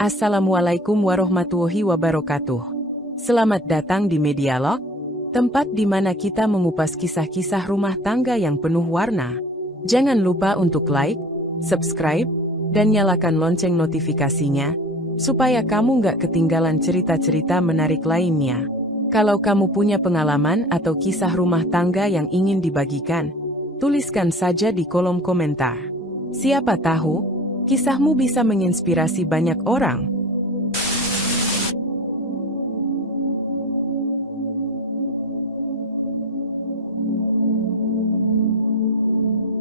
Assalamualaikum warahmatullahi wabarakatuh. Selamat datang di Medialog, tempat di mana kita mengupas kisah-kisah rumah tangga yang penuh warna. Jangan lupa untuk like, subscribe, dan nyalakan lonceng notifikasinya, supaya kamu nggak ketinggalan cerita-cerita menarik lainnya. Kalau kamu punya pengalaman atau kisah rumah tangga yang ingin dibagikan, tuliskan saja di kolom komentar. Siapa tahu, kisahmu bisa menginspirasi banyak orang.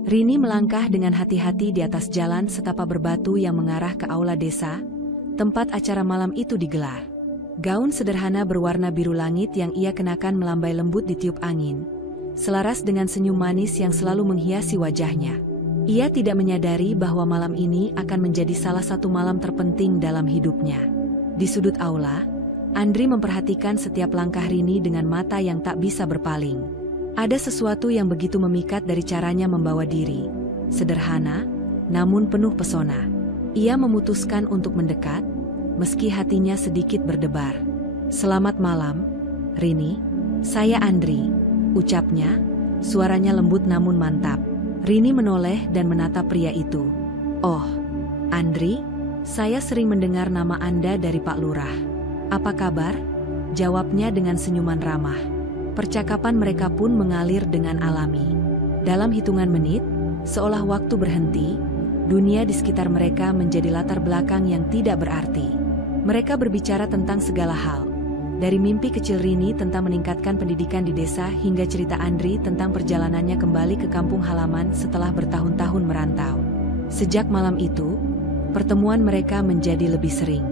Rini melangkah dengan hati-hati di atas jalan setapak berbatu yang mengarah ke aula desa, tempat acara malam itu digelar. Gaun sederhana berwarna biru langit yang ia kenakan melambai lembut ditiup angin, selaras dengan senyum manis yang selalu menghiasi wajahnya. Ia tidak menyadari bahwa malam ini akan menjadi salah satu malam terpenting dalam hidupnya. Di sudut aula, Andri memperhatikan setiap langkah Rini dengan mata yang tak bisa berpaling. Ada sesuatu yang begitu memikat dari caranya membawa diri. Sederhana, namun penuh pesona. Ia memutuskan untuk mendekat, meski hatinya sedikit berdebar. "Selamat malam, Rini. Saya Andri," ucapnya, suaranya lembut namun mantap. Rini menoleh dan menatap pria itu. "Oh, Andri, saya sering mendengar nama Anda dari Pak Lurah. Apa kabar?" jawabnya dengan senyuman ramah. Percakapan mereka pun mengalir dengan alami. Dalam hitungan menit, seolah waktu berhenti, dunia di sekitar mereka menjadi latar belakang yang tidak berarti. Mereka berbicara tentang segala hal. Dari mimpi kecil Rini tentang meningkatkan pendidikan di desa hingga cerita Andri tentang perjalanannya kembali ke kampung halaman setelah bertahun-tahun merantau. Sejak malam itu, pertemuan mereka menjadi lebih sering.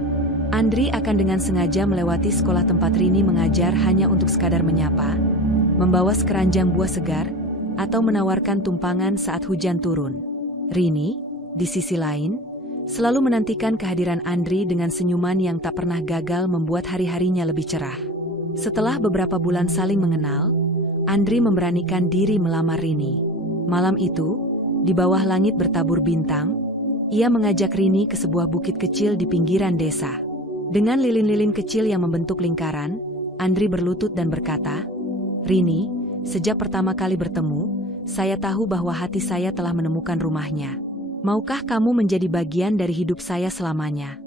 Andri akan dengan sengaja melewati sekolah tempat Rini mengajar hanya untuk sekadar menyapa, membawa sekeranjang buah segar, atau menawarkan tumpangan saat hujan turun. Rini, di sisi lain, selalu menantikan kehadiran Andri dengan senyuman yang tak pernah gagal membuat hari-harinya lebih cerah. Setelah beberapa bulan saling mengenal, Andri memberanikan diri melamar Rini. Malam itu, di bawah langit bertabur bintang, ia mengajak Rini ke sebuah bukit kecil di pinggiran desa. Dengan lilin-lilin kecil yang membentuk lingkaran, Andri berlutut dan berkata, "Rini, sejak pertama kali bertemu, saya tahu bahwa hati saya telah menemukan rumahnya. Maukah kamu menjadi bagian dari hidup saya selamanya?"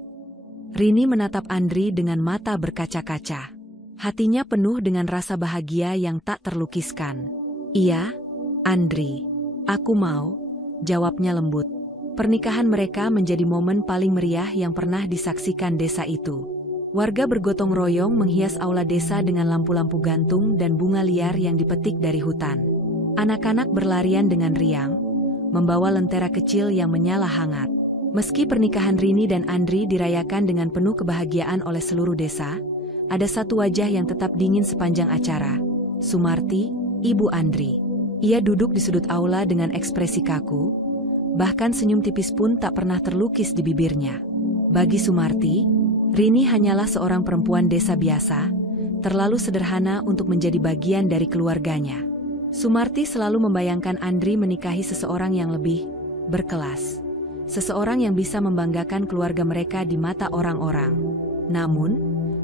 Rini menatap Andri dengan mata berkaca-kaca. Hatinya penuh dengan rasa bahagia yang tak terlukiskan. "Iya, Andri, aku mau," jawabnya lembut. Pernikahan mereka menjadi momen paling meriah yang pernah disaksikan desa itu. Warga bergotong royong menghias aula desa dengan lampu-lampu gantung dan bunga liar yang dipetik dari hutan. Anak-anak berlarian dengan riang, membawa lentera kecil yang menyala hangat. Meski pernikahan Rini dan Andri dirayakan dengan penuh kebahagiaan oleh seluruh desa, ada satu wajah yang tetap dingin sepanjang acara. Sumarti, ibu Andri. Ia duduk di sudut aula dengan ekspresi kaku, bahkan senyum tipis pun tak pernah terlukis di bibirnya. Bagi Sumarti, Rini hanyalah seorang perempuan desa biasa, terlalu sederhana untuk menjadi bagian dari keluarganya. Sumarti selalu membayangkan Andri menikahi seseorang yang lebih berkelas, seseorang yang bisa membanggakan keluarga mereka di mata orang-orang. Namun,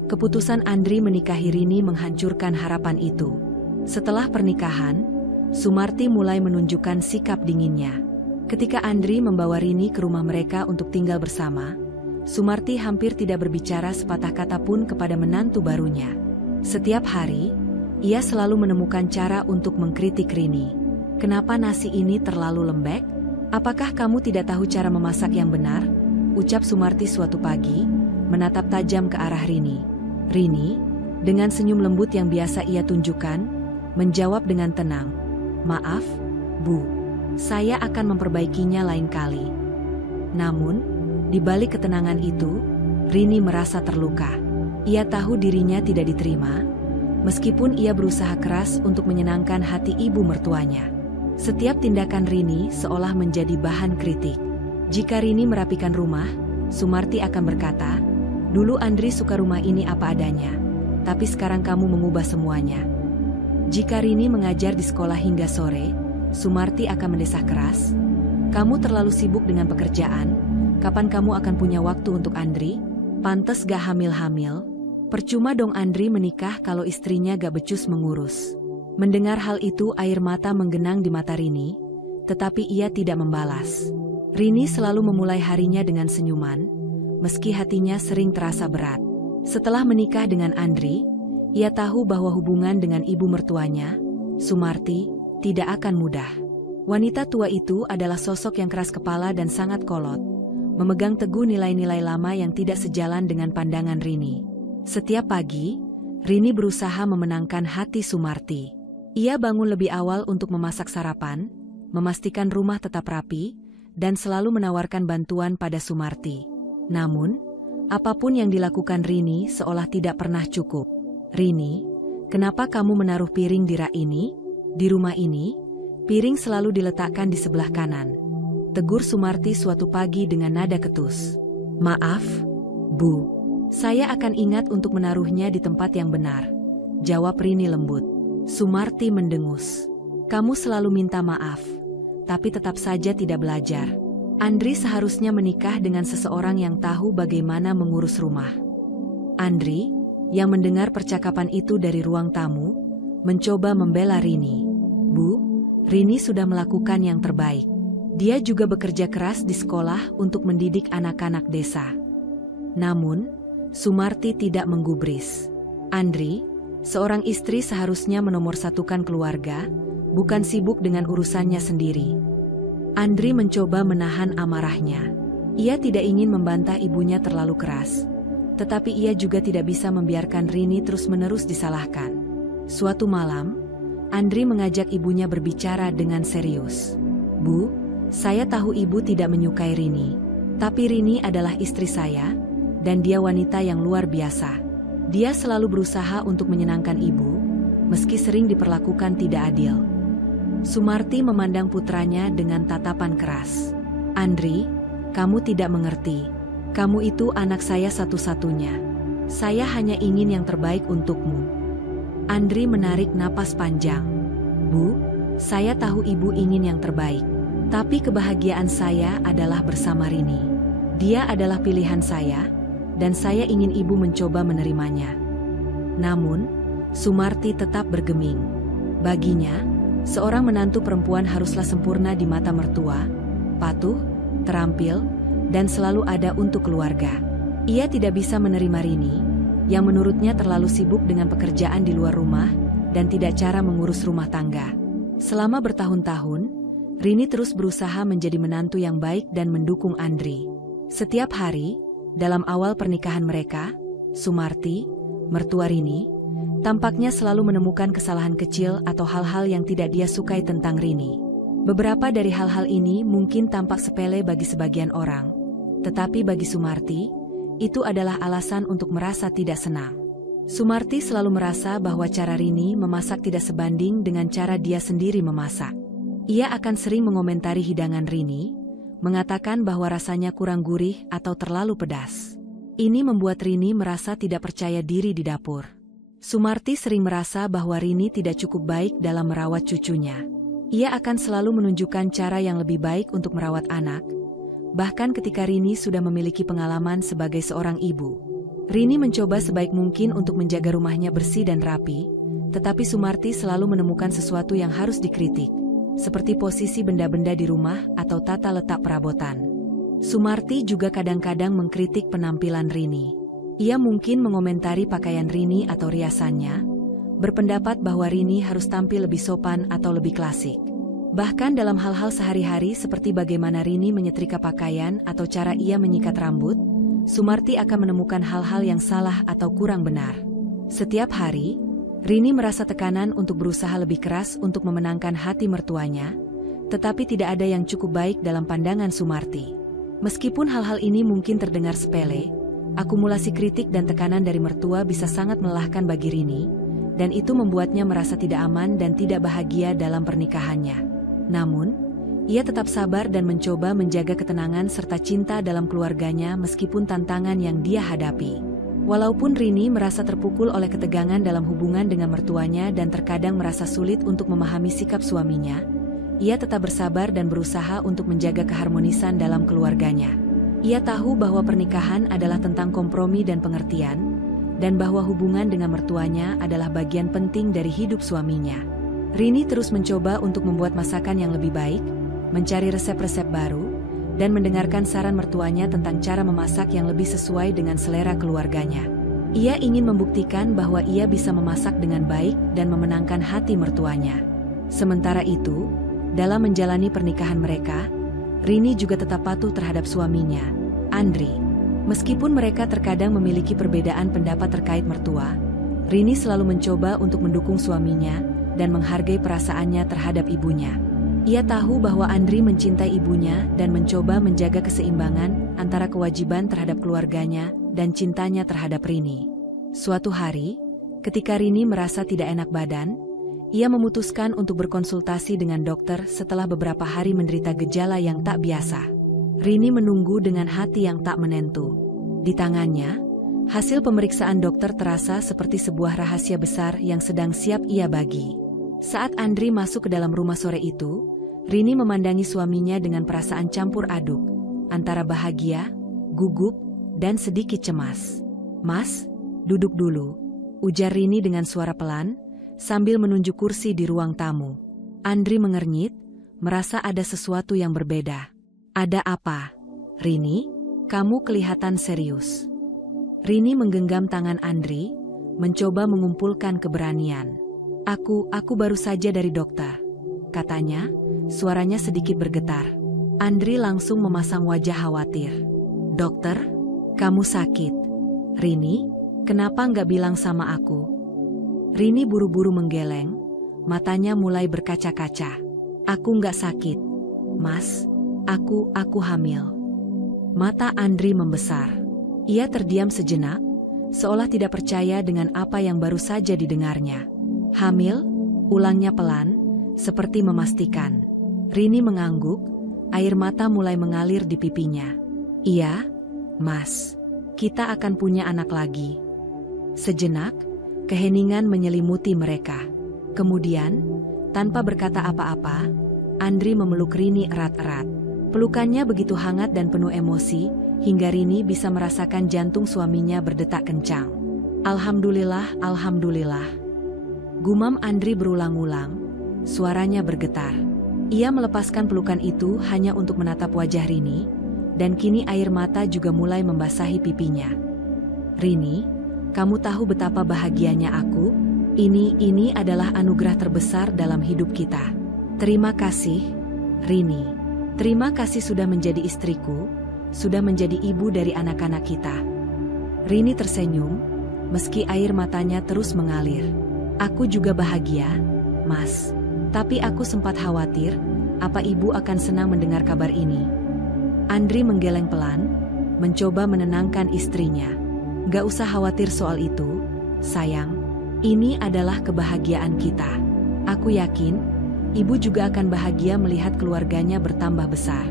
keputusan Andri menikahi Rini menghancurkan harapan itu. Setelah pernikahan, Sumarti mulai menunjukkan sikap dinginnya. Ketika Andri membawa Rini ke rumah mereka untuk tinggal bersama, Sumarti hampir tidak berbicara sepatah kata pun kepada menantu barunya. Setiap hari, ia selalu menemukan cara untuk mengkritik Rini. "Kenapa nasi ini terlalu lembek? Apakah kamu tidak tahu cara memasak yang benar?" ucap Sumarti suatu pagi, menatap tajam ke arah Rini. Rini, dengan senyum lembut yang biasa ia tunjukkan, menjawab dengan tenang, "Maaf, Bu. Saya akan memperbaikinya lain kali." Namun, di balik ketenangan itu, Rini merasa terluka. Ia tahu dirinya tidak diterima, meskipun ia berusaha keras untuk menyenangkan hati ibu mertuanya. Setiap tindakan Rini seolah menjadi bahan kritik. Jika Rini merapikan rumah, Sumarti akan berkata, "Dulu Andri suka rumah ini apa adanya, tapi sekarang kamu mengubah semuanya." Jika Rini mengajar di sekolah hingga sore, Sumarti akan mendesah keras, "Kamu terlalu sibuk dengan pekerjaan, kapan kamu akan punya waktu untuk Andri?" Pantes gak hamil-hamil. Percuma dong Andri menikah kalau istrinya gak becus mengurus. Mendengar hal itu air mata menggenang di mata Rini, tetapi ia tidak membalas. Rini selalu memulai harinya dengan senyuman, meski hatinya sering terasa berat. Setelah menikah dengan Andri, ia tahu bahwa hubungan dengan ibu mertuanya, Sumarti, tidak akan mudah. Wanita tua itu adalah sosok yang keras kepala dan sangat kolot, memegang teguh nilai-nilai lama yang tidak sejalan dengan pandangan Rini. Setiap pagi, Rini berusaha memenangkan hati Sumarti. Ia bangun lebih awal untuk memasak sarapan, memastikan rumah tetap rapi, dan selalu menawarkan bantuan pada Sumarti. Namun, apapun yang dilakukan Rini seolah tidak pernah cukup. "Rini, kenapa kamu menaruh piring di rak ini? Di rumah ini, piring selalu diletakkan di sebelah kanan," tegur Sumarti suatu pagi dengan nada ketus. "Maaf, Bu. Saya akan ingat untuk menaruhnya di tempat yang benar," jawab Rini lembut. Sumarti mendengus. "Kamu selalu minta maaf, tapi tetap saja tidak belajar. Andri seharusnya menikah dengan seseorang yang tahu bagaimana mengurus rumah." Andri, yang mendengar percakapan itu dari ruang tamu, mencoba membela Rini. "Bu, Rini sudah melakukan yang terbaik. Dia juga bekerja keras di sekolah untuk mendidik anak-anak desa." Namun, Sumarti tidak menggubris. "Andri, seorang istri seharusnya menomorsatukan keluarga, bukan sibuk dengan urusannya sendiri." Andri mencoba menahan amarahnya. Ia tidak ingin membantah ibunya terlalu keras, tetapi ia juga tidak bisa membiarkan Rini terus-menerus disalahkan. Suatu malam, Andri mengajak ibunya berbicara dengan serius. "Bu, saya tahu ibu tidak menyukai Rini, tapi Rini adalah istri saya, dan dia wanita yang luar biasa. Dia selalu berusaha untuk menyenangkan ibu, meski sering diperlakukan tidak adil." Sumarti memandang putranya dengan tatapan keras. "Andri, kamu tidak mengerti. Kamu itu anak saya satu-satunya. Saya hanya ingin yang terbaik untukmu." Andri menarik napas panjang. "Bu, saya tahu ibu ingin yang terbaik. Tapi kebahagiaan saya adalah bersama Rini. Dia adalah pilihan saya, dan saya ingin ibu mencoba menerimanya." Namun, Sumarti tetap bergeming. Baginya, seorang menantu perempuan haruslah sempurna di mata mertua, patuh, terampil, dan selalu ada untuk keluarga. Ia tidak bisa menerima Rini, yang menurutnya terlalu sibuk dengan pekerjaan di luar rumah, dan tidak cara mengurus rumah tangga. Selama bertahun-tahun, Rini terus berusaha menjadi menantu yang baik dan mendukung Andri. Setiap hari, dalam awal pernikahan mereka, Sumarti, mertua Rini, tampaknya selalu menemukan kesalahan kecil atau hal-hal yang tidak dia sukai tentang Rini. Beberapa dari hal-hal ini mungkin tampak sepele bagi sebagian orang, tetapi bagi Sumarti, itu adalah alasan untuk merasa tidak senang. Sumarti selalu merasa bahwa cara Rini memasak tidak sebanding dengan cara dia sendiri memasak. Ia akan sering mengomentari hidangan Rini, mengatakan bahwa rasanya kurang gurih atau terlalu pedas. Ini membuat Rini merasa tidak percaya diri di dapur. Sumarti sering merasa bahwa Rini tidak cukup baik dalam merawat cucunya. Ia akan selalu menunjukkan cara yang lebih baik untuk merawat anak, bahkan ketika Rini sudah memiliki pengalaman sebagai seorang ibu. Rini mencoba sebaik mungkin untuk menjaga rumahnya bersih dan rapi, tetapi Sumarti selalu menemukan sesuatu yang harus dikritik, seperti posisi benda-benda di rumah atau tata letak perabotan. Sumarti juga kadang-kadang mengkritik penampilan Rini. Ia mungkin mengomentari pakaian Rini atau riasannya, berpendapat bahwa Rini harus tampil lebih sopan atau lebih klasik. Bahkan dalam hal-hal sehari-hari seperti bagaimana Rini menyetrika pakaian atau cara ia menyikat rambut, Sumarti akan menemukan hal-hal yang salah atau kurang benar. Setiap hari, Rini merasa tekanan untuk berusaha lebih keras untuk memenangkan hati mertuanya, tetapi tidak ada yang cukup baik dalam pandangan Sumarti. Meskipun hal-hal ini mungkin terdengar sepele, akumulasi kritik dan tekanan dari mertua bisa sangat melelahkan bagi Rini, dan itu membuatnya merasa tidak aman dan tidak bahagia dalam pernikahannya. Namun, ia tetap sabar dan mencoba menjaga ketenangan serta cinta dalam keluarganya meskipun tantangan yang dia hadapi. Walaupun Rini merasa terpukul oleh ketegangan dalam hubungan dengan mertuanya dan terkadang merasa sulit untuk memahami sikap suaminya, ia tetap bersabar dan berusaha untuk menjaga keharmonisan dalam keluarganya. Ia tahu bahwa pernikahan adalah tentang kompromi dan pengertian, dan bahwa hubungan dengan mertuanya adalah bagian penting dari hidup suaminya. Rini terus mencoba untuk membuat masakan yang lebih baik, mencari resep-resep baru, dan mendengarkan saran mertuanya tentang cara memasak yang lebih sesuai dengan selera keluarganya. Ia ingin membuktikan bahwa ia bisa memasak dengan baik dan memenangkan hati mertuanya. Sementara itu, dalam menjalani pernikahan mereka, Rini juga tetap patuh terhadap suaminya, Andri. Meskipun mereka terkadang memiliki perbedaan pendapat terkait mertua, Rini selalu mencoba untuk mendukung suaminya dan menghargai perasaannya terhadap ibunya. Ia tahu bahwa Andri mencintai ibunya dan mencoba menjaga keseimbangan antara kewajiban terhadap keluarganya dan cintanya terhadap Rini. Suatu hari, ketika Rini merasa tidak enak badan, ia memutuskan untuk berkonsultasi dengan dokter setelah beberapa hari menderita gejala yang tak biasa. Rini menunggu dengan hati yang tak menentu. Di tangannya, hasil pemeriksaan dokter terasa seperti sebuah rahasia besar yang sedang siap ia bagi. Saat Andri masuk ke dalam rumah sore itu, Rini memandangi suaminya dengan perasaan campur aduk, antara bahagia, gugup, dan sedikit cemas. "Mas, duduk dulu," ujar Rini dengan suara pelan, sambil menunjuk kursi di ruang tamu. Andri mengernyit, merasa ada sesuatu yang berbeda. "Ada apa, Rini? Kamu kelihatan serius." Rini menggenggam tangan Andri, mencoba mengumpulkan keberanian. Aku baru saja dari dokter," katanya, suaranya sedikit bergetar. Andri langsung memasang wajah khawatir. "Dokter, kamu sakit?" "Rini, kenapa nggak bilang sama aku?" Rini buru-buru menggeleng, matanya mulai berkaca-kaca. "Aku nggak sakit, Mas. Aku hamil." Mata Andri membesar. Ia terdiam sejenak, seolah tidak percaya dengan apa yang baru saja didengarnya. "Hamil?" ulangnya pelan, seperti memastikan. Rini mengangguk, air mata mulai mengalir di pipinya. "Iya, Mas. Kita akan punya anak lagi." Sejenak, keheningan menyelimuti mereka. Kemudian, tanpa berkata apa-apa, Andri memeluk Rini erat-erat. Pelukannya begitu hangat dan penuh emosi, hingga Rini bisa merasakan jantung suaminya berdetak kencang. "Alhamdulillah, alhamdulillah," gumam Andri berulang-ulang, suaranya bergetar. Ia melepaskan pelukan itu hanya untuk menatap wajah Rini, dan kini air mata juga mulai membasahi pipinya. "Rini, kamu tahu betapa bahagianya aku? Ini adalah anugerah terbesar dalam hidup kita. Terima kasih, Rini. Terima kasih sudah menjadi istriku, sudah menjadi ibu dari anak-anak kita." Rini tersenyum, meski air matanya terus mengalir. "Aku juga bahagia, Mas. Tapi aku sempat khawatir, apa ibu akan senang mendengar kabar ini?" Andri menggeleng pelan, mencoba menenangkan istrinya. "Gak usah khawatir soal itu, sayang. Ini adalah kebahagiaan kita. Aku yakin, ibu juga akan bahagia melihat keluarganya bertambah besar."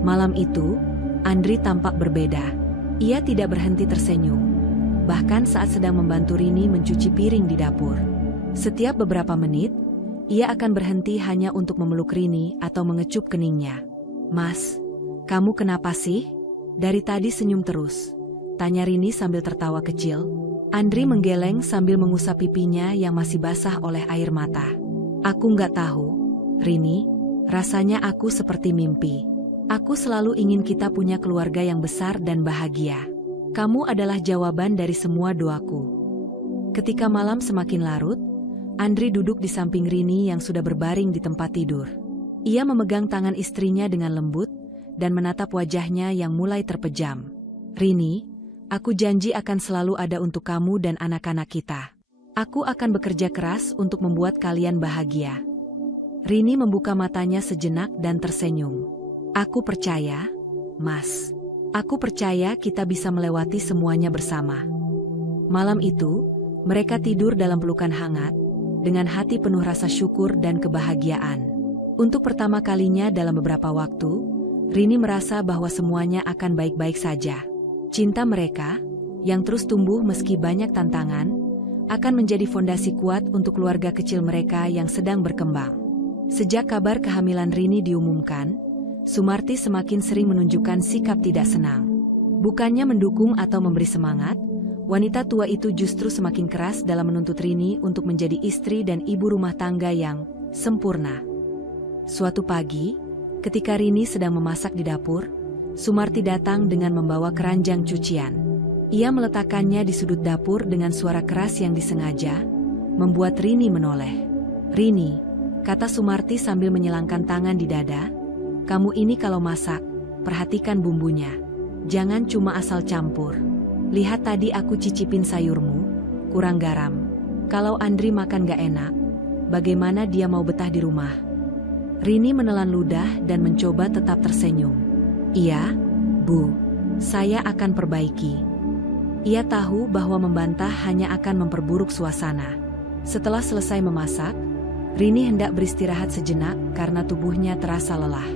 Malam itu, Andri tampak berbeda. Ia tidak berhenti tersenyum, bahkan saat sedang membantu Rini mencuci piring di dapur. Setiap beberapa menit, ia akan berhenti hanya untuk memeluk Rini atau mengecup keningnya. "Mas, kamu kenapa sih? Dari tadi senyum terus," tanya Rini sambil tertawa kecil. Andri menggeleng sambil mengusap pipinya yang masih basah oleh air mata. "Aku nggak tahu, Rini. Rasanya aku seperti mimpi. Aku selalu ingin kita punya keluarga yang besar dan bahagia. Kamu adalah jawaban dari semua doaku." Ketika malam semakin larut, Andri duduk di samping Rini yang sudah berbaring di tempat tidur. Ia memegang tangan istrinya dengan lembut dan menatap wajahnya yang mulai terpejam. "Rini, aku janji akan selalu ada untuk kamu dan anak-anak kita. Aku akan bekerja keras untuk membuat kalian bahagia." Rini membuka matanya sejenak dan tersenyum. "Aku percaya, Mas. Aku percaya kita bisa melewati semuanya bersama." Malam itu, mereka tidur dalam pelukan hangat, dengan hati penuh rasa syukur dan kebahagiaan. Untuk pertama kalinya dalam beberapa waktu, Rini merasa bahwa semuanya akan baik-baik saja. Cinta mereka, yang terus tumbuh meski banyak tantangan, akan menjadi fondasi kuat untuk keluarga kecil mereka yang sedang berkembang. Sejak kabar kehamilan Rini diumumkan, Sumarti semakin sering menunjukkan sikap tidak senang. Bukannya mendukung atau memberi semangat, wanita tua itu justru semakin keras dalam menuntut Rini untuk menjadi istri dan ibu rumah tangga yang sempurna. Suatu pagi, ketika Rini sedang memasak di dapur, Sumarti datang dengan membawa keranjang cucian. Ia meletakkannya di sudut dapur dengan suara keras yang disengaja, membuat Rini menoleh. "Rini," kata Sumarti sambil menyilangkan tangan di dada, "kamu ini kalau masak, perhatikan bumbunya. Jangan cuma asal campur. Lihat tadi aku cicipin sayurmu, kurang garam. Kalau Andri makan gak enak, bagaimana dia mau betah di rumah?" Rini menelan ludah dan mencoba tetap tersenyum. "Iya, Bu. Saya akan perbaiki." Ia tahu bahwa membantah hanya akan memperburuk suasana. Setelah selesai memasak, Rini hendak beristirahat sejenak karena tubuhnya terasa lelah.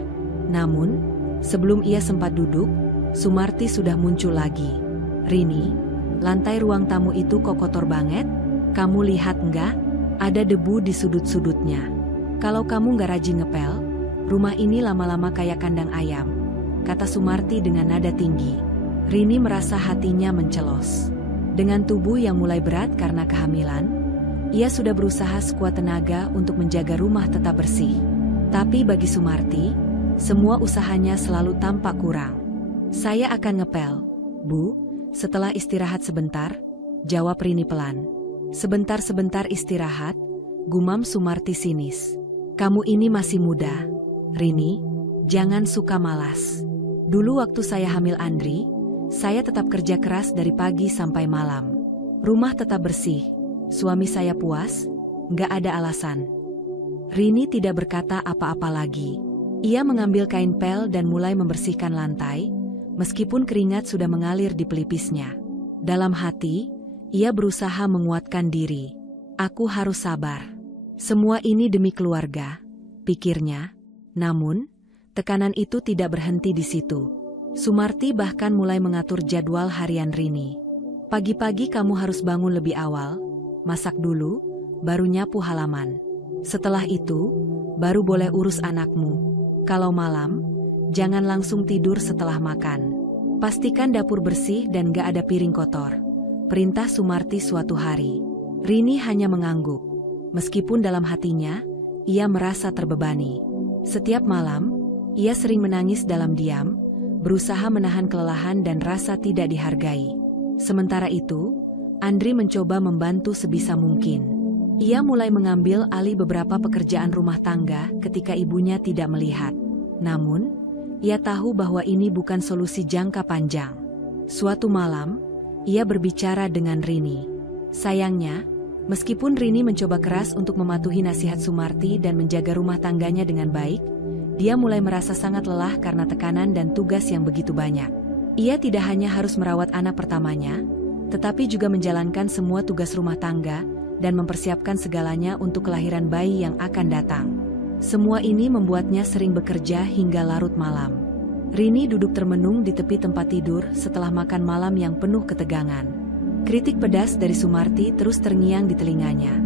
Namun, sebelum ia sempat duduk, Sumarti sudah muncul lagi. "Rini, lantai ruang tamu itu kok kotor banget? Kamu lihat enggak? Ada debu di sudut-sudutnya. Kalau kamu nggak rajin ngepel, rumah ini lama-lama kayak kandang ayam," kata Sumarti dengan nada tinggi. Rini merasa hatinya mencelos. Dengan tubuh yang mulai berat karena kehamilan, ia sudah berusaha sekuat tenaga untuk menjaga rumah tetap bersih. Tapi bagi Sumarti, semua usahanya selalu tampak kurang. "Saya akan ngepel, Bu, setelah istirahat sebentar," jawab Rini pelan. "Sebentar-sebentar istirahat," gumam Sumarti sinis. "Kamu ini masih muda, Rini, jangan suka malas. Dulu waktu saya hamil Andri, saya tetap kerja keras dari pagi sampai malam. Rumah tetap bersih, suami saya puas, nggak ada alasan." Rini tidak berkata apa-apa lagi. Ia mengambil kain pel dan mulai membersihkan lantai, meskipun keringat sudah mengalir di pelipisnya. Dalam hati, ia berusaha menguatkan diri. "Aku harus sabar. Semua ini demi keluarga," pikirnya. Namun, tekanan itu tidak berhenti di situ. Sumarti bahkan mulai mengatur jadwal harian Rini. "Pagi-pagi kamu harus bangun lebih awal, masak dulu, baru nyapu halaman. Setelah itu, baru boleh urus anakmu. Kalau malam, jangan langsung tidur setelah makan. Pastikan dapur bersih dan gak ada piring kotor," perintah Sumarti suatu hari. Rini hanya mengangguk. Meskipun dalam hatinya, ia merasa terbebani. Setiap malam, ia sering menangis dalam diam, berusaha menahan kelelahan dan rasa tidak dihargai. Sementara itu, Andri mencoba membantu sebisa mungkin. Ia mulai mengambil alih beberapa pekerjaan rumah tangga ketika ibunya tidak melihat. Namun, ia tahu bahwa ini bukan solusi jangka panjang. Suatu malam, ia berbicara dengan Rini. Sayangnya, meskipun Rini mencoba keras untuk mematuhi nasihat Sumarti dan menjaga rumah tangganya dengan baik, dia mulai merasa sangat lelah karena tekanan dan tugas yang begitu banyak. Ia tidak hanya harus merawat anak pertamanya, tetapi juga menjalankan semua tugas rumah tangga dan mempersiapkan segalanya untuk kelahiran bayi yang akan datang. Semua ini membuatnya sering bekerja hingga larut malam. Rini duduk termenung di tepi tempat tidur setelah makan malam yang penuh ketegangan. Kritik pedas dari Sumarti terus terngiang di telinganya.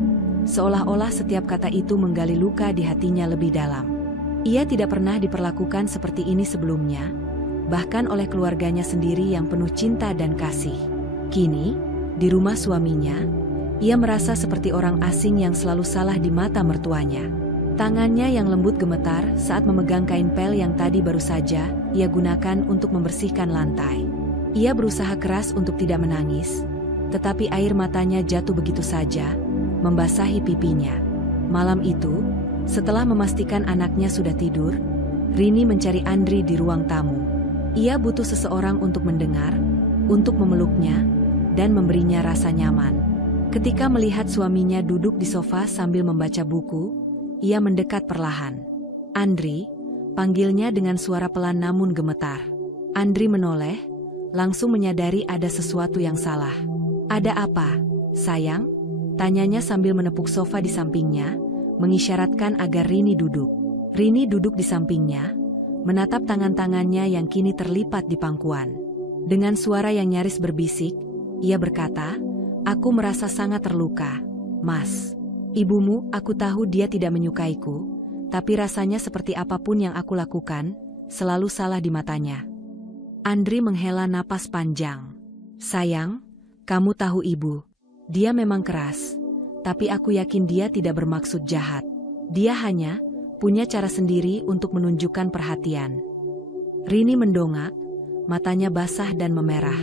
Seolah-olah setiap kata itu menggali luka di hatinya lebih dalam. Ia tidak pernah diperlakukan seperti ini sebelumnya, bahkan oleh keluarganya sendiri yang penuh cinta dan kasih. Kini, di rumah suaminya, ia merasa seperti orang asing yang selalu salah di mata mertuanya. Tangannya yang lembut gemetar saat memegang kain pel yang tadi baru saja ia gunakan untuk membersihkan lantai. Ia berusaha keras untuk tidak menangis, tetapi air matanya jatuh begitu saja, membasahi pipinya. Malam itu, setelah memastikan anaknya sudah tidur, Rini mencari Andri di ruang tamu. Ia butuh seseorang untuk mendengar, untuk memeluknya, dan memberinya rasa nyaman. Ketika melihat suaminya duduk di sofa sambil membaca buku, ia mendekat perlahan. "Andri," panggilnya dengan suara pelan namun gemetar. Andri menoleh, langsung menyadari ada sesuatu yang salah. "Ada apa, sayang?" tanyanya sambil menepuk sofa di sampingnya, mengisyaratkan agar Rini duduk. Rini duduk di sampingnya, menatap tangan-tangannya yang kini terlipat di pangkuan. Dengan suara yang nyaris berbisik, ia berkata, "Aku merasa sangat terluka, Mas. Ibumu, aku tahu dia tidak menyukaiku, tapi rasanya seperti apapun yang aku lakukan, selalu salah di matanya. Andri menghela napas panjang. Sayang, kamu tahu ibu. Dia memang keras. Tapi aku yakin dia tidak bermaksud jahat. Dia hanya punya cara sendiri untuk menunjukkan perhatian. Rini mendongak, matanya basah dan memerah.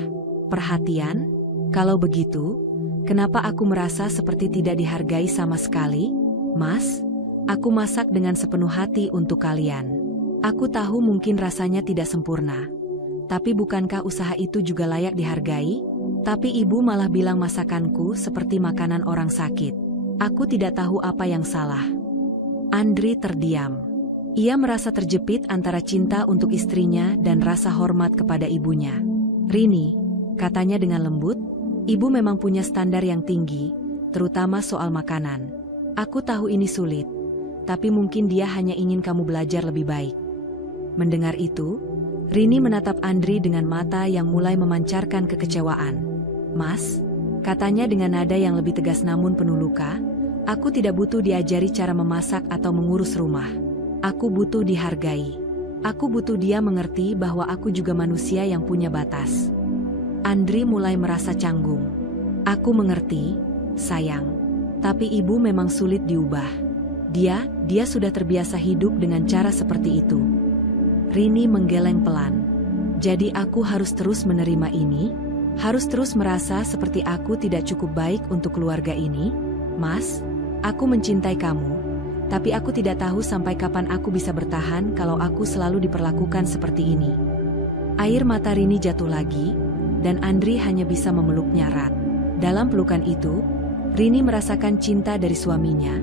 Perhatian? Kalau begitu, kenapa aku merasa seperti tidak dihargai sama sekali? Mas, aku masak dengan sepenuh hati untuk kalian. Aku tahu mungkin rasanya tidak sempurna. Tapi bukankah usaha itu juga layak dihargai? Tapi ibu malah bilang masakanku seperti makanan orang sakit. Aku tidak tahu apa yang salah. Andri terdiam. Ia merasa terjepit antara cinta untuk istrinya dan rasa hormat kepada ibunya. Rini, katanya dengan lembut, ibu memang punya standar yang tinggi, terutama soal makanan. Aku tahu ini sulit, tapi mungkin dia hanya ingin kamu belajar lebih baik. Mendengar itu, Rini menatap Andri dengan mata yang mulai memancarkan kekecewaan. Mas, katanya dengan nada yang lebih tegas namun penuh luka, aku tidak butuh diajari cara memasak atau mengurus rumah. Aku butuh dihargai. Aku butuh dia mengerti bahwa aku juga manusia yang punya batas. Andri mulai merasa canggung. Aku mengerti, sayang. Tapi ibu memang sulit diubah. Dia sudah terbiasa hidup dengan cara seperti itu. Rini menggeleng pelan. Jadi aku harus terus menerima ini? Harus terus merasa seperti aku tidak cukup baik untuk keluarga ini? Mas, aku mencintai kamu. Tapi aku tidak tahu sampai kapan aku bisa bertahan kalau aku selalu diperlakukan seperti ini. Air mata Rini jatuh lagi, dan Andri hanya bisa memeluknya erat. Dalam pelukan itu, Rini merasakan cinta dari suaminya,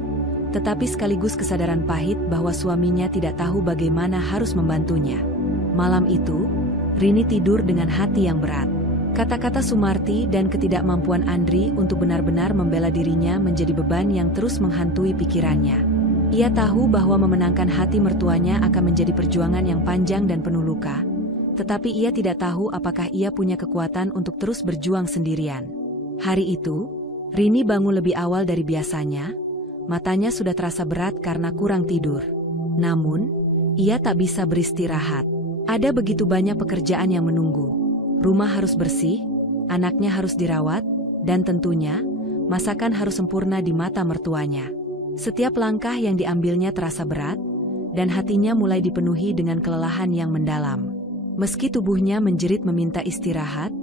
tetapi sekaligus kesadaran pahit bahwa suaminya tidak tahu bagaimana harus membantunya. Malam itu, Rini tidur dengan hati yang berat. Kata-kata Sumarti dan ketidakmampuan Andri untuk benar-benar membela dirinya menjadi beban yang terus menghantui pikirannya. Ia tahu bahwa memenangkan hati mertuanya akan menjadi perjuangan yang panjang dan penuh luka, tetapi ia tidak tahu apakah ia punya kekuatan untuk terus berjuang sendirian. Hari itu, Rini bangun lebih awal dari biasanya, matanya sudah terasa berat karena kurang tidur. Namun, ia tak bisa beristirahat. Ada begitu banyak pekerjaan yang menunggu. Rumah harus bersih, anaknya harus dirawat, dan tentunya, masakan harus sempurna di mata mertuanya. Setiap langkah yang diambilnya terasa berat, dan hatinya mulai dipenuhi dengan kelelahan yang mendalam. Meski tubuhnya menjerit meminta istirahat,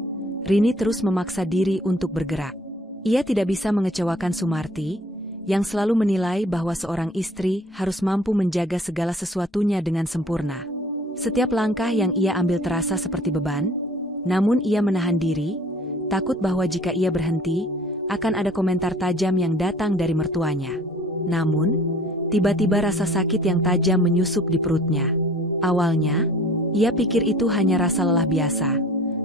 Rini terus memaksa diri untuk bergerak. Ia tidak bisa mengecewakan Sumarti, yang selalu menilai bahwa seorang istri harus mampu menjaga segala sesuatunya dengan sempurna. Setiap langkah yang ia ambil terasa seperti beban, namun ia menahan diri, takut bahwa jika ia berhenti, akan ada komentar tajam yang datang dari mertuanya. Namun, tiba-tiba rasa sakit yang tajam menyusup di perutnya. Awalnya, ia pikir itu hanya rasa lelah biasa.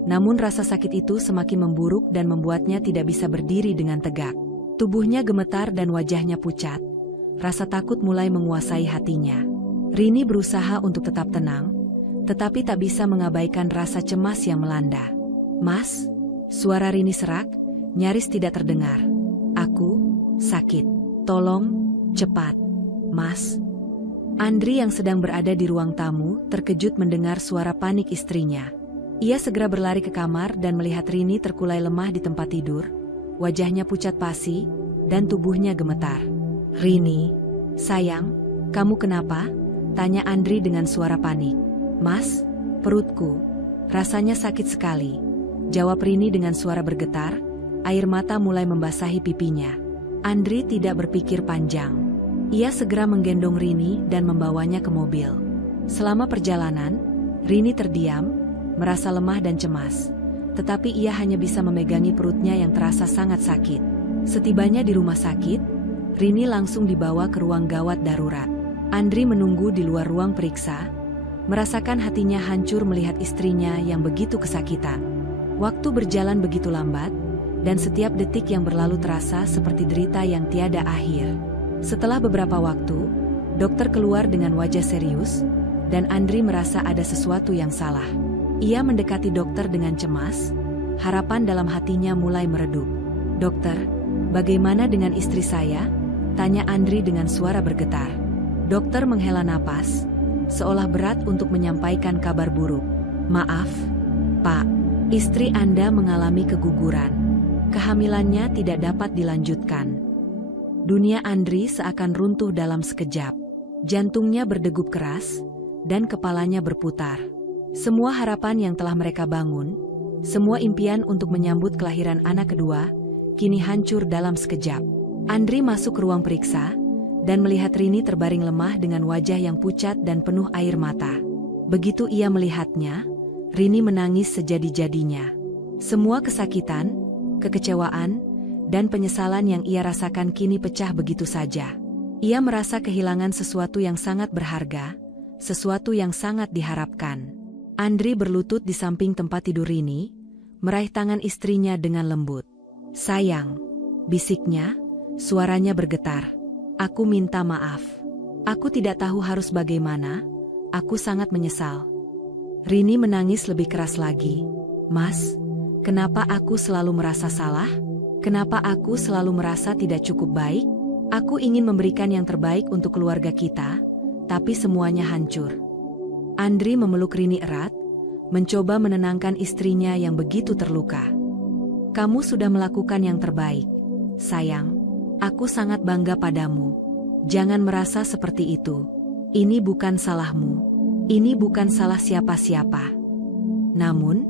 Namun rasa sakit itu semakin memburuk dan membuatnya tidak bisa berdiri dengan tegak. Tubuhnya gemetar dan wajahnya pucat. Rasa takut mulai menguasai hatinya. Rini berusaha untuk tetap tenang, tetapi tak bisa mengabaikan rasa cemas yang melanda. Mas, suara Rini serak, nyaris tidak terdengar. Aku sakit. Tolong, cepat. Mas. Andri yang sedang berada di ruang tamu terkejut mendengar suara panik istrinya. Ia segera berlari ke kamar dan melihat Rini terkulai lemah di tempat tidur, wajahnya pucat pasi, dan tubuhnya gemetar. Rini, sayang, kamu kenapa? Tanya Andri dengan suara panik. Mas, perutku, rasanya sakit sekali. Jawab Rini dengan suara bergetar, air mata mulai membasahi pipinya. Andri tidak berpikir panjang. Ia segera menggendong Rini dan membawanya ke mobil. Selama perjalanan, Rini terdiam, merasa lemah dan cemas. Tetapi ia hanya bisa memegangi perutnya yang terasa sangat sakit. Setibanya di rumah sakit, Rini langsung dibawa ke ruang gawat darurat. Andri menunggu di luar ruang periksa, merasakan hatinya hancur melihat istrinya yang begitu kesakitan. Waktu berjalan begitu lambat, dan setiap detik yang berlalu terasa seperti derita yang tiada akhir. Setelah beberapa waktu, dokter keluar dengan wajah serius, dan Andri merasa ada sesuatu yang salah. Ia mendekati dokter dengan cemas, harapan dalam hatinya mulai meredup. Dokter, bagaimana dengan istri saya? Tanya Andri dengan suara bergetar. Dokter menghela napas, seolah berat untuk menyampaikan kabar buruk. "Maaf, Pak, istri Anda mengalami keguguran. Kehamilannya tidak dapat dilanjutkan." Dunia Andri seakan runtuh dalam sekejap. Jantungnya berdegup keras, dan kepalanya berputar. Semua harapan yang telah mereka bangun, semua impian untuk menyambut kelahiran anak kedua, kini hancur dalam sekejap. Andri masuk ke ruang periksa, dan melihat Rini terbaring lemah dengan wajah yang pucat dan penuh air mata. Begitu ia melihatnya, Rini menangis sejadi-jadinya. Semua kesakitan, kekecewaan, dan penyesalan yang ia rasakan kini pecah begitu saja. Ia merasa kehilangan sesuatu yang sangat berharga, sesuatu yang sangat diharapkan. Andri berlutut di samping tempat tidur Rini, meraih tangan istrinya dengan lembut. "Sayang," bisiknya, suaranya bergetar. "Aku minta maaf. Aku tidak tahu harus bagaimana, aku sangat menyesal." Rini menangis lebih keras lagi. "Mas, kenapa aku selalu merasa salah? Kenapa aku selalu merasa tidak cukup baik? Aku ingin memberikan yang terbaik untuk keluarga kita, tapi semuanya hancur." Andri memeluk Rini erat, mencoba menenangkan istrinya yang begitu terluka. "Kamu sudah melakukan yang terbaik, sayang. Aku sangat bangga padamu. Jangan merasa seperti itu. Ini bukan salahmu. Ini bukan salah siapa-siapa." Namun,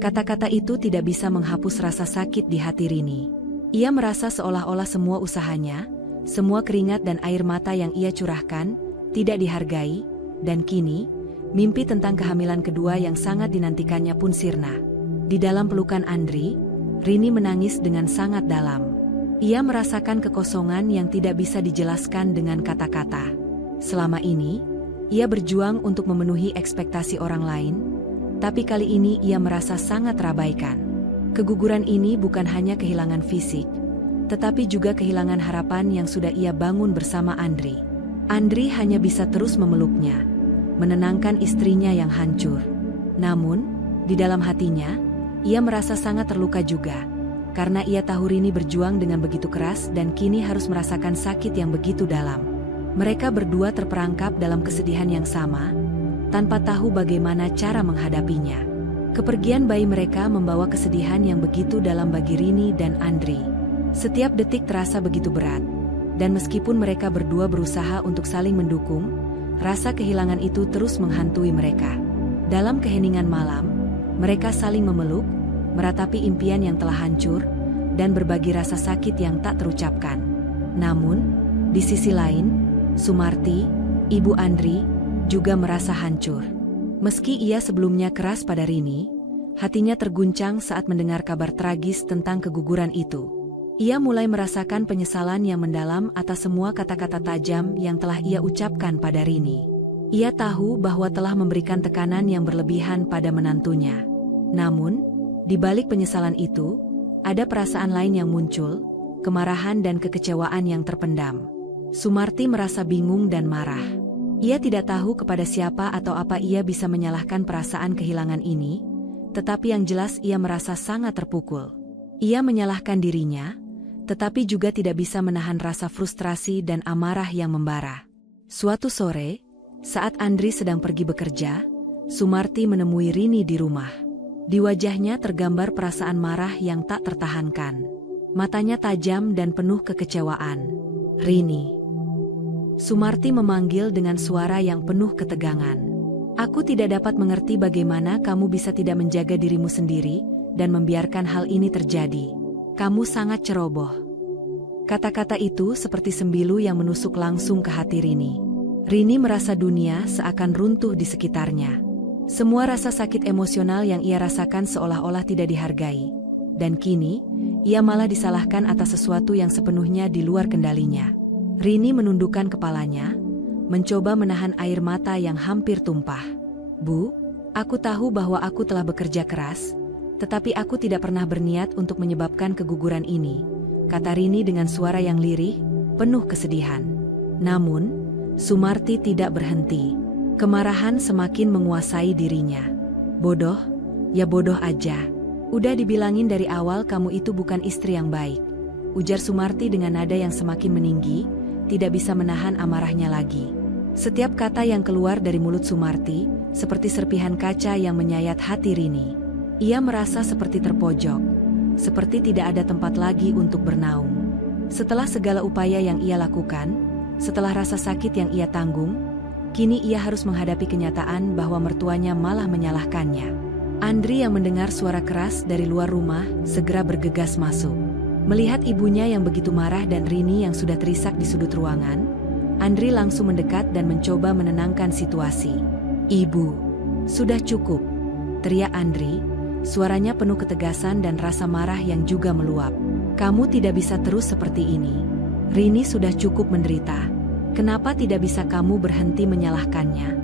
kata-kata itu tidak bisa menghapus rasa sakit di hati Rini. Ia merasa seolah-olah semua usahanya, semua keringat dan air mata yang ia curahkan, tidak dihargai, dan kini, mimpi tentang kehamilan kedua yang sangat dinantikannya pun sirna. Di dalam pelukan Andri, Rini menangis dengan sangat dalam. Ia merasakan kekosongan yang tidak bisa dijelaskan dengan kata-kata. Selama ini, ia berjuang untuk memenuhi ekspektasi orang lain, tapi kali ini ia merasa sangat terabaikan. Keguguran ini bukan hanya kehilangan fisik, tetapi juga kehilangan harapan yang sudah ia bangun bersama Andri. Andri hanya bisa terus memeluknya, menenangkan istrinya yang hancur. Namun, di dalam hatinya, ia merasa sangat terluka juga, karena ia tahu Rini berjuang dengan begitu keras dan kini harus merasakan sakit yang begitu dalam. Mereka berdua terperangkap dalam kesedihan yang sama, tanpa tahu bagaimana cara menghadapinya. Kepergian bayi mereka membawa kesedihan yang begitu dalam bagi Rini dan Andri. Setiap detik terasa begitu berat, dan meskipun mereka berdua berusaha untuk saling mendukung, rasa kehilangan itu terus menghantui mereka. Dalam keheningan malam, mereka saling memeluk, meratapi impian yang telah hancur, dan berbagi rasa sakit yang tak terucapkan. Namun, di sisi lain, Sumarti, ibu Andri, juga merasa hancur. Meski ia sebelumnya keras pada Rini, hatinya terguncang saat mendengar kabar tragis tentang keguguran itu. Ia mulai merasakan penyesalan yang mendalam atas semua kata-kata tajam yang telah ia ucapkan pada Rini. Ia tahu bahwa telah memberikan tekanan yang berlebihan pada menantunya. Namun, di balik penyesalan itu, ada perasaan lain yang muncul, kemarahan dan kekecewaan yang terpendam. Sumarti merasa bingung dan marah. Ia tidak tahu kepada siapa atau apa ia bisa menyalahkan perasaan kehilangan ini, tetapi yang jelas ia merasa sangat terpukul. Ia menyalahkan dirinya, tetapi juga tidak bisa menahan rasa frustrasi dan amarah yang membara. Suatu sore, saat Andri sedang pergi bekerja, Sumarti menemui Rini di rumah. Di wajahnya tergambar perasaan marah yang tak tertahankan. Matanya tajam dan penuh kekecewaan. "Rini." Sumarti memanggil dengan suara yang penuh ketegangan. "Aku tidak dapat mengerti bagaimana kamu bisa tidak menjaga dirimu sendiri dan membiarkan hal ini terjadi. Kamu sangat ceroboh." Kata-kata itu seperti sembilu yang menusuk langsung ke hati Rini. Rini merasa dunia seakan runtuh di sekitarnya. Semua rasa sakit emosional yang ia rasakan seolah-olah tidak dihargai. Dan kini, ia malah disalahkan atas sesuatu yang sepenuhnya di luar kendalinya. Rini menundukkan kepalanya, mencoba menahan air mata yang hampir tumpah. "Bu, aku tahu bahwa aku telah bekerja keras, tetapi aku tidak pernah berniat untuk menyebabkan keguguran ini," kata Rini dengan suara yang lirih, penuh kesedihan. Namun, Sumarti tidak berhenti. Kemarahan semakin menguasai dirinya. "Bodoh, ya bodoh aja. Udah dibilangin dari awal kamu itu bukan istri yang baik," ujar Sumarti dengan nada yang semakin meninggi, tidak bisa menahan amarahnya lagi. Setiap kata yang keluar dari mulut Sumarti, seperti serpihan kaca yang menyayat hati Rini. Ia merasa seperti terpojok, seperti tidak ada tempat lagi untuk bernaung. Setelah segala upaya yang ia lakukan, setelah rasa sakit yang ia tanggung, kini ia harus menghadapi kenyataan bahwa mertuanya malah menyalahkannya. Andri yang mendengar suara keras dari luar rumah, segera bergegas masuk. Melihat ibunya yang begitu marah dan Rini yang sudah terisak di sudut ruangan, Andri langsung mendekat dan mencoba menenangkan situasi. "Ibu, sudah cukup," teriak Andri, suaranya penuh ketegasan dan rasa marah yang juga meluap. "Kamu tidak bisa terus seperti ini. Rini sudah cukup menderita. Kenapa tidak bisa kamu berhenti menyalahkannya?"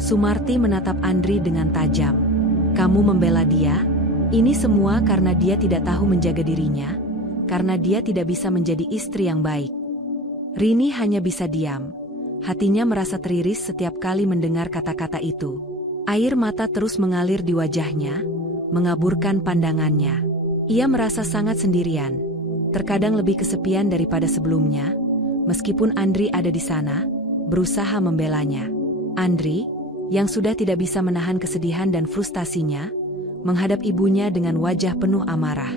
Sumarti menatap Andri dengan tajam. "Kamu membela dia? Ini semua karena dia tidak tahu menjaga dirinya, karena dia tidak bisa menjadi istri yang baik." Rini hanya bisa diam. Hatinya merasa teriris setiap kali mendengar kata-kata itu. Air mata terus mengalir di wajahnya, mengaburkan pandangannya. Ia merasa sangat sendirian, terkadang lebih kesepian daripada sebelumnya, meskipun Andri ada di sana, berusaha membelanya. Andri, yang sudah tidak bisa menahan kesedihan dan frustasinya, menghadap ibunya dengan wajah penuh amarah.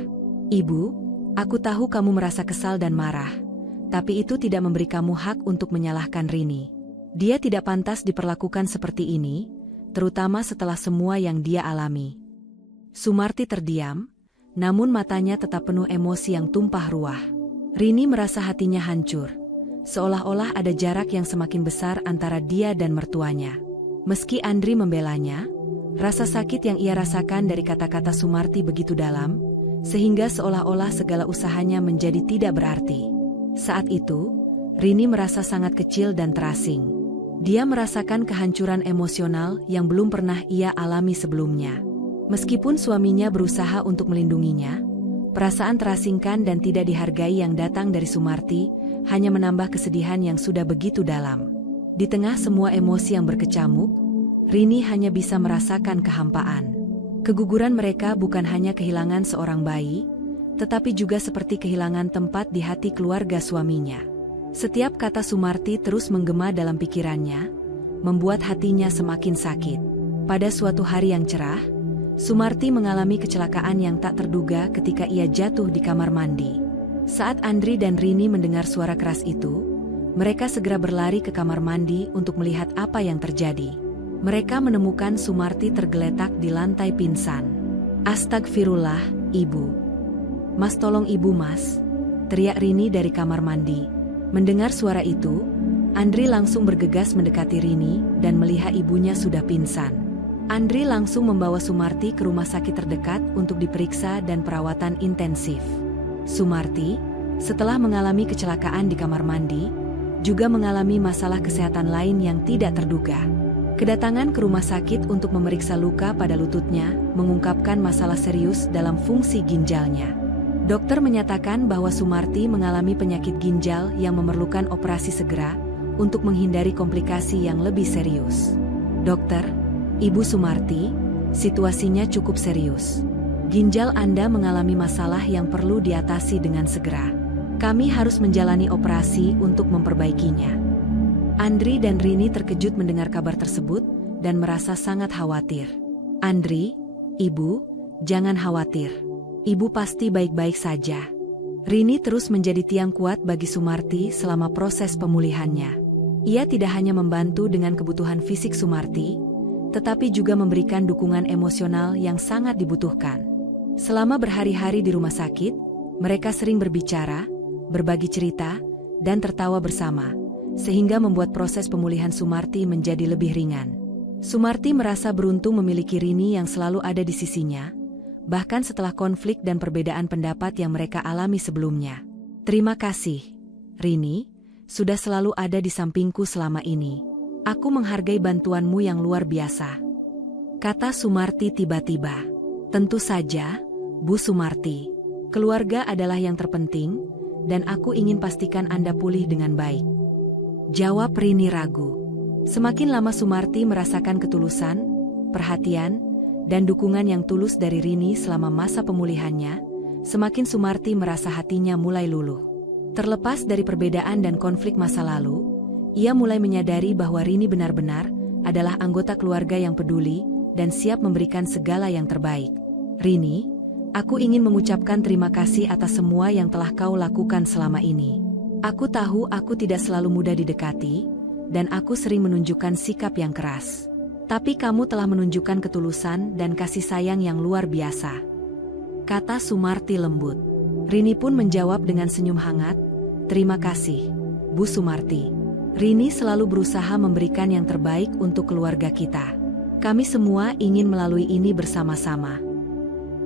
"Ibu, aku tahu kamu merasa kesal dan marah, tapi itu tidak memberi kamu hak untuk menyalahkan Rini. Dia tidak pantas diperlakukan seperti ini, terutama setelah semua yang dia alami." Sumarti terdiam, namun matanya tetap penuh emosi yang tumpah ruah. Rini merasa hatinya hancur, seolah-olah ada jarak yang semakin besar antara dia dan mertuanya. Meski Andri membelanya, rasa sakit yang ia rasakan dari kata-kata Sumarti begitu dalam, sehingga seolah-olah segala usahanya menjadi tidak berarti. Saat itu, Rini merasa sangat kecil dan terasing. Dia merasakan kehancuran emosional yang belum pernah ia alami sebelumnya. Meskipun suaminya berusaha untuk melindunginya, perasaan terasingkan dan tidak dihargai yang datang dari Sumarti hanya menambah kesedihan yang sudah begitu dalam. Di tengah semua emosi yang berkecamuk, Rini hanya bisa merasakan kehampaan. Keguguran mereka bukan hanya kehilangan seorang bayi, tetapi juga seperti kehilangan tempat di hati keluarga suaminya. Setiap kata Sumarti terus menggema dalam pikirannya, membuat hatinya semakin sakit. Pada suatu hari yang cerah, Sumarti mengalami kecelakaan yang tak terduga ketika ia jatuh di kamar mandi. Saat Andri dan Rini mendengar suara keras itu, mereka segera berlari ke kamar mandi untuk melihat apa yang terjadi. Mereka menemukan Sumarti tergeletak di lantai pingsan. "Astagfirullah, Ibu. Mas, tolong Ibu, Mas," teriak Rini dari kamar mandi. Mendengar suara itu, Andri langsung bergegas mendekati Rini dan melihat ibunya sudah pingsan. Andri langsung membawa Sumarti ke rumah sakit terdekat untuk diperiksa dan perawatan intensif. Sumarti, setelah mengalami kecelakaan di kamar mandi, juga mengalami masalah kesehatan lain yang tidak terduga. Kedatangan ke rumah sakit untuk memeriksa luka pada lututnya mengungkapkan masalah serius dalam fungsi ginjalnya. Dokter menyatakan bahwa Sumarti mengalami penyakit ginjal yang memerlukan operasi segera untuk menghindari komplikasi yang lebih serius. "Dokter, Ibu Sumarti, situasinya cukup serius. Ginjal Anda mengalami masalah yang perlu diatasi dengan segera. Kami harus menjalani operasi untuk memperbaikinya." Andri dan Rini terkejut mendengar kabar tersebut dan merasa sangat khawatir. "Andri, Ibu, jangan khawatir. Ibu pasti baik-baik saja." Rini terus menjadi tiang kuat bagi Sumarti selama proses pemulihannya. Ia tidak hanya membantu dengan kebutuhan fisik Sumarti, tetapi juga memberikan dukungan emosional yang sangat dibutuhkan. Selama berhari-hari di rumah sakit, mereka sering berbicara, berbagi cerita, dan tertawa bersama, sehingga membuat proses pemulihan Sumarti menjadi lebih ringan. Sumarti merasa beruntung memiliki Rini yang selalu ada di sisinya, bahkan setelah konflik dan perbedaan pendapat yang mereka alami sebelumnya. "Terima kasih, Rini, sudah selalu ada di sampingku selama ini. Aku menghargai bantuanmu yang luar biasa," kata Sumarti tiba-tiba. "Tentu saja, Bu Sumarti. Keluarga adalah yang terpenting, dan aku ingin pastikan Anda pulih dengan baik," jawab Rini ragu. Semakin lama Sumarti merasakan ketulusan, perhatian, dan dukungan yang tulus dari Rini selama masa pemulihannya, semakin Sumarti merasa hatinya mulai luluh. Terlepas dari perbedaan dan konflik masa lalu, ia mulai menyadari bahwa Rini benar-benar adalah anggota keluarga yang peduli dan siap memberikan segala yang terbaik. Rini, aku ingin mengucapkan terima kasih atas semua yang telah kau lakukan selama ini. Aku tahu aku tidak selalu mudah didekati, dan aku sering menunjukkan sikap yang keras. Tapi kamu telah menunjukkan ketulusan dan kasih sayang yang luar biasa, kata Sumarti lembut. Rini pun menjawab dengan senyum hangat, terima kasih, Bu Sumarti. Rini selalu berusaha memberikan yang terbaik untuk keluarga kita. Kami semua ingin melalui ini bersama-sama.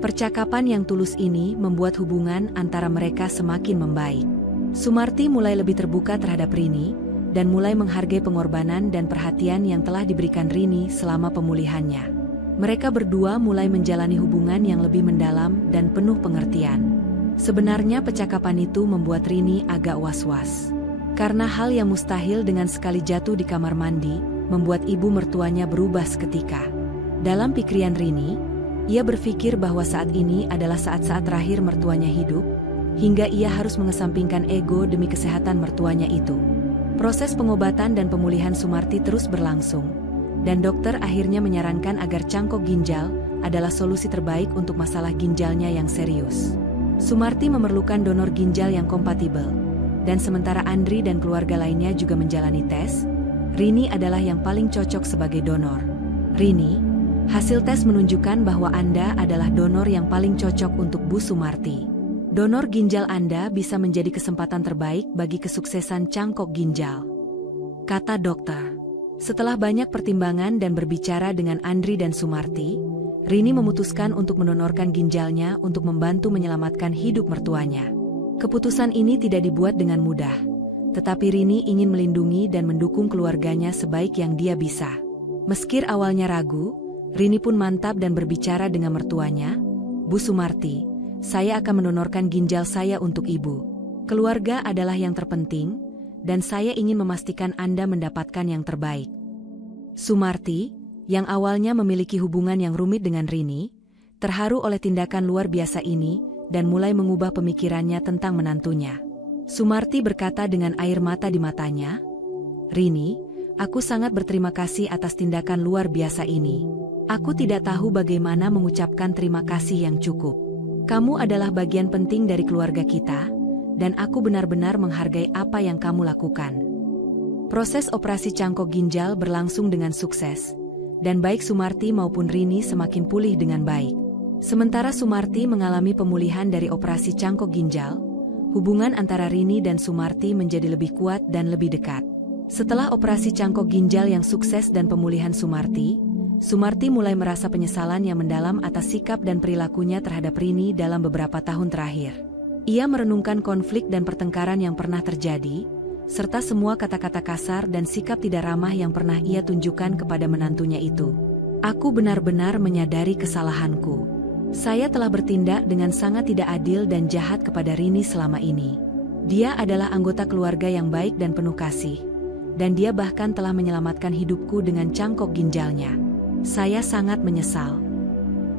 Percakapan yang tulus ini membuat hubungan antara mereka semakin membaik. Sumarti mulai lebih terbuka terhadap Rini, dan mulai menghargai pengorbanan dan perhatian yang telah diberikan Rini selama pemulihannya. Mereka berdua mulai menjalani hubungan yang lebih mendalam dan penuh pengertian. Sebenarnya percakapan itu membuat Rini agak was-was. Karena hal yang mustahil dengan sekali jatuh di kamar mandi, membuat ibu mertuanya berubah seketika. Dalam pikiran Rini, ia berpikir bahwa saat ini adalah saat-saat terakhir mertuanya hidup, hingga ia harus mengesampingkan ego demi kesehatan mertuanya itu. Proses pengobatan dan pemulihan Sumarti terus berlangsung, dan dokter akhirnya menyarankan agar cangkok ginjal adalah solusi terbaik untuk masalah ginjalnya yang serius. Sumarti memerlukan donor ginjal yang kompatibel, dan sementara Andri dan keluarga lainnya juga menjalani tes, Rini adalah yang paling cocok sebagai donor. Rini, hasil tes menunjukkan bahwa Anda adalah donor yang paling cocok untuk Bu Sumarti. Donor ginjal Anda bisa menjadi kesempatan terbaik bagi kesuksesan cangkok ginjal, kata dokter. Setelah banyak pertimbangan dan berbicara dengan Andri dan Sumarti, Rini memutuskan untuk mendonorkan ginjalnya untuk membantu menyelamatkan hidup mertuanya. Keputusan ini tidak dibuat dengan mudah, tetapi Rini ingin melindungi dan mendukung keluarganya sebaik yang dia bisa. Meski awalnya ragu, Rini pun mantap dan berbicara dengan mertuanya, Bu Sumarti, saya akan mendonorkan ginjal saya untuk ibu. Keluarga adalah yang terpenting, dan saya ingin memastikan Anda mendapatkan yang terbaik. Sumarti, yang awalnya memiliki hubungan yang rumit dengan Rini, terharu oleh tindakan luar biasa ini, dan mulai mengubah pemikirannya tentang menantunya. Sumarti berkata dengan air mata di matanya, Rini, aku sangat berterima kasih atas tindakan luar biasa ini. Aku tidak tahu bagaimana mengucapkan terima kasih yang cukup. Kamu adalah bagian penting dari keluarga kita, dan aku benar-benar menghargai apa yang kamu lakukan. Proses operasi cangkok ginjal berlangsung dengan sukses, dan baik Sumarti maupun Rini semakin pulih dengan baik. Sementara Sumarti mengalami pemulihan dari operasi cangkok ginjal, hubungan antara Rini dan Sumarti menjadi lebih kuat dan lebih dekat. Setelah operasi cangkok ginjal yang sukses dan pemulihan Sumarti mulai merasa penyesalan yang mendalam atas sikap dan perilakunya terhadap Rini dalam beberapa tahun terakhir. Ia merenungkan konflik dan pertengkaran yang pernah terjadi, serta semua kata-kata kasar dan sikap tidak ramah yang pernah ia tunjukkan kepada menantunya itu. Aku benar-benar menyadari kesalahanku. Saya telah bertindak dengan sangat tidak adil dan jahat kepada Rini selama ini. Dia adalah anggota keluarga yang baik dan penuh kasih, dan dia bahkan telah menyelamatkan hidupku dengan cangkok ginjalnya. Saya sangat menyesal,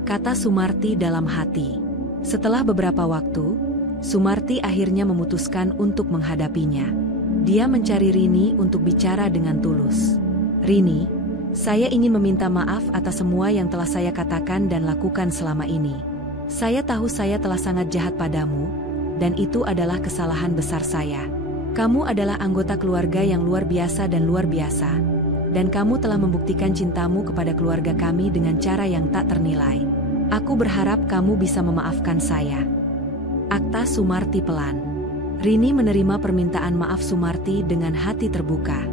kata Sumarti dalam hati. Setelah beberapa waktu, Sumarti akhirnya memutuskan untuk menghadapinya. Dia mencari Rini untuk bicara dengan tulus. Rini, saya ingin meminta maaf atas semua yang telah saya katakan dan lakukan selama ini. Saya tahu saya telah sangat jahat padamu, dan itu adalah kesalahan besar saya. Kamu adalah anggota keluarga yang luar biasa dan luar biasa. Dan kamu telah membuktikan cintamu kepada keluarga kami dengan cara yang tak ternilai. Aku berharap kamu bisa memaafkan saya, kata Sumarti pelan. Rini menerima permintaan maaf Sumarti dengan hati terbuka.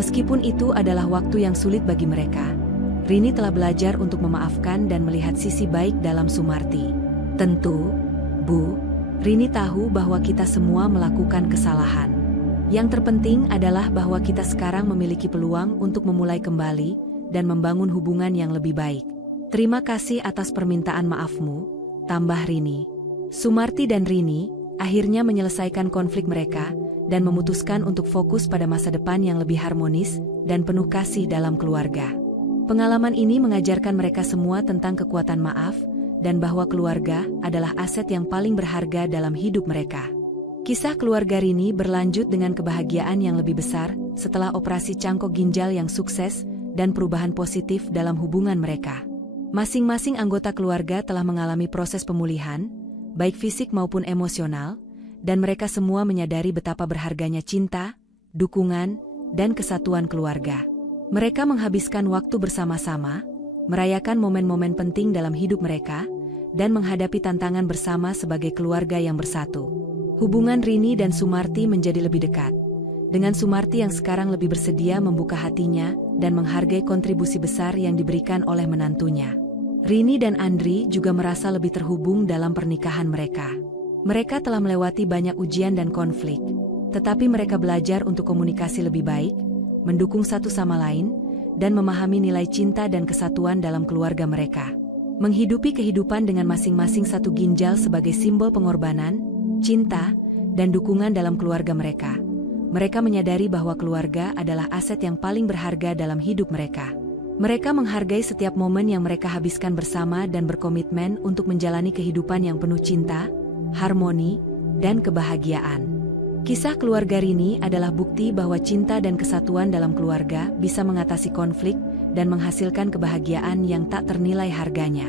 Meskipun itu adalah waktu yang sulit bagi mereka, Rini telah belajar untuk memaafkan dan melihat sisi baik dalam Sumarti. Tentu, Bu, Rini tahu bahwa kita semua melakukan kesalahan. Yang terpenting adalah bahwa kita sekarang memiliki peluang untuk memulai kembali dan membangun hubungan yang lebih baik. Terima kasih atas permintaan maafmu, tambah Rini. Sumarti dan Rini akhirnya menyelesaikan konflik mereka dan memutuskan untuk fokus pada masa depan yang lebih harmonis dan penuh kasih dalam keluarga. Pengalaman ini mengajarkan mereka semua tentang kekuatan maaf dan bahwa keluarga adalah aset yang paling berharga dalam hidup mereka. Kisah keluarga Rini berlanjut dengan kebahagiaan yang lebih besar setelah operasi cangkok ginjal yang sukses dan perubahan positif dalam hubungan mereka. Masing-masing anggota keluarga telah mengalami proses pemulihan, baik fisik maupun emosional, dan mereka semua menyadari betapa berharganya cinta, dukungan, dan kesatuan keluarga. Mereka menghabiskan waktu bersama-sama, merayakan momen-momen penting dalam hidup mereka, dan menghadapi tantangan bersama sebagai keluarga yang bersatu. Hubungan Rini dan Sumarti menjadi lebih dekat, dengan Sumarti yang sekarang lebih bersedia membuka hatinya dan menghargai kontribusi besar yang diberikan oleh menantunya. Rini dan Andri juga merasa lebih terhubung dalam pernikahan mereka. Mereka telah melewati banyak ujian dan konflik, tetapi mereka belajar untuk komunikasi lebih baik, mendukung satu sama lain, dan memahami nilai cinta dan kesatuan dalam keluarga mereka. Menghidupi kehidupan dengan masing-masing satu ginjal sebagai simbol pengorbanan, cinta, dan dukungan dalam keluarga mereka. Mereka menyadari bahwa keluarga adalah aset yang paling berharga dalam hidup mereka. Mereka menghargai setiap momen yang mereka habiskan bersama dan berkomitmen untuk menjalani kehidupan yang penuh cinta, harmoni, dan kebahagiaan. Kisah keluarga Rini adalah bukti bahwa cinta dan kesatuan dalam keluarga bisa mengatasi konflik dan menghasilkan kebahagiaan yang tak ternilai harganya.